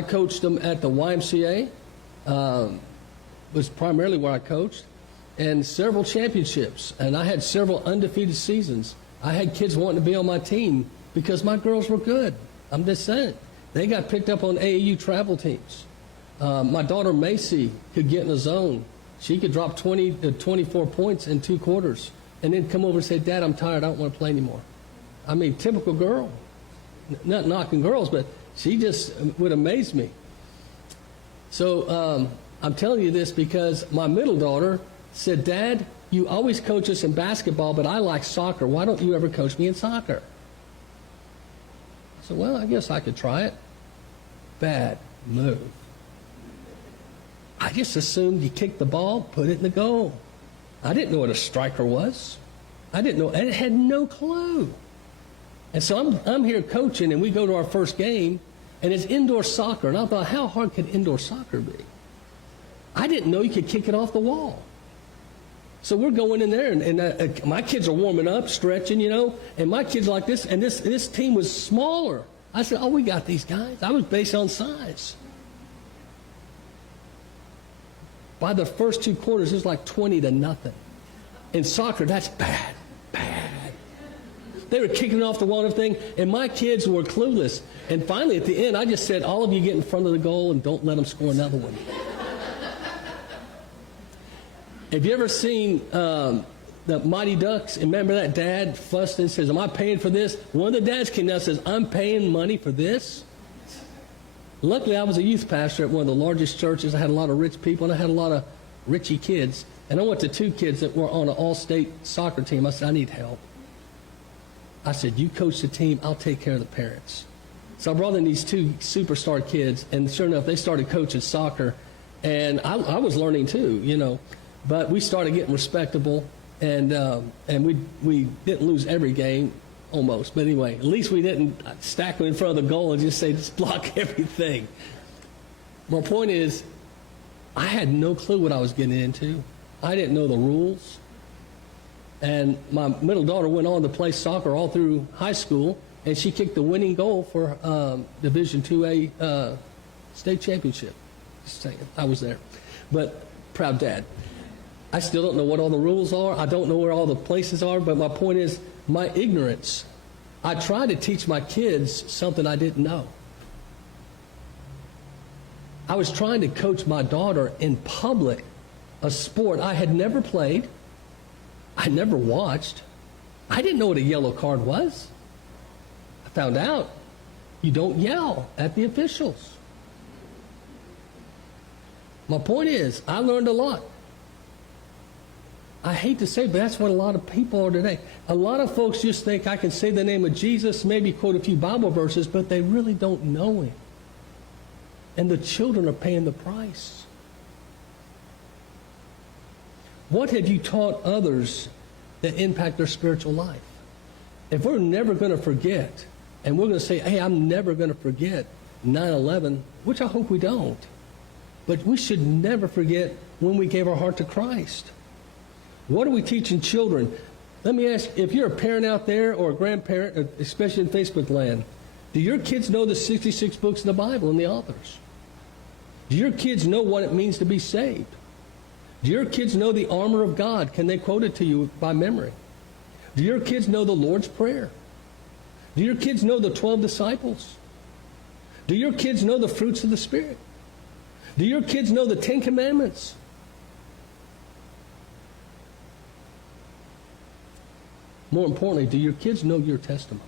I coached them at the YMCA, was primarily where I coached, and several championships. And I had several undefeated seasons. I had kids wanting to be on my team because my girls were good. I'm just saying. They got picked up on AAU travel teams. My daughter Macy could get in the zone. She could drop 20 to 24 points in 2 quarters and then come over and say, Dad, I'm tired. I don't want to play anymore. I mean, typical girl. Not knocking girls, but she just would amaze me. So I'm telling you this because my middle daughter said, Dad, you always coach us in basketball, but I like soccer. Why don't you ever coach me in soccer? I said, well, I guess I could try it. Bad move. I just assumed you kick the ball, put it in the goal. I didn't know what a striker was. I didn't know, and I had no clue. And so I'm here coaching, and we go to our first game, and it's indoor soccer. And I thought, how hard could indoor soccer be? I didn't know you could kick it off the wall. So we're going in there, and my kids are warming up, stretching, and my kids like this, and this team was smaller. I said, oh, we got these guys. I was based on size. By the first 2 quarters, it was like 20-0. In soccer, that's bad. They were kicking it off the wall and everything, and my kids were clueless. And finally, at the end, I just said, all of you get in front of the goal and don't let them score another one. Have you ever seen the Mighty Ducks? And remember that dad fussed and says, am I paying for this? One of the dads came down and says, I'm paying money for this? Luckily, I was a youth pastor at one of the largest churches. I had a lot of rich people, and I had a lot of richy kids. And I went to 2 kids that were on an all-state soccer team. I said, I need help. I said, you coach the team, I'll take care of the parents. So I brought in these 2 superstar kids, and sure enough, they started coaching soccer. And I was learning too, But we started getting respectable, and we didn't lose every game, almost. But anyway, at least we didn't stack them in front of the goal and just say, just block everything. My point is, I had no clue what I was getting into. I didn't know the rules. And my middle daughter went on to play soccer all through high school, and she kicked the winning goal for Division IIA state championship. Just saying, I was there. But proud dad. I still don't know what all the rules are. I don't know where all the places are, but my point is my ignorance. I try to teach my kids something I didn't know. I was trying to coach my daughter in public, a sport I had never played. I never watched. I didn't know what a yellow card was. I found out you don't yell at the officials. My point is, I learned a lot. I hate to say, but that's what a lot of people are today. A lot of folks just think I can say the name of Jesus, maybe quote a few Bible verses, but they really don't know him. And the children are paying the price. What have you taught others that impact their spiritual life? If we're never going to forget, and we're going to say, hey, I'm never going to forget 9/11, which I hope we don't, but we should never forget when we gave our heart to Christ. What are we teaching children? Let me ask, if you're a parent out there or a grandparent, especially in Facebook land, do your kids know the 66 books of the Bible and the authors? Do your kids know what it means to be saved? Do your kids know the armor of God? Can they quote it to you by memory? Do your kids know the Lord's Prayer? Do your kids know the 12 disciples? Do your kids know the fruits of the Spirit? Do your kids know the 10 commandments? More importantly, do your kids know your testimony?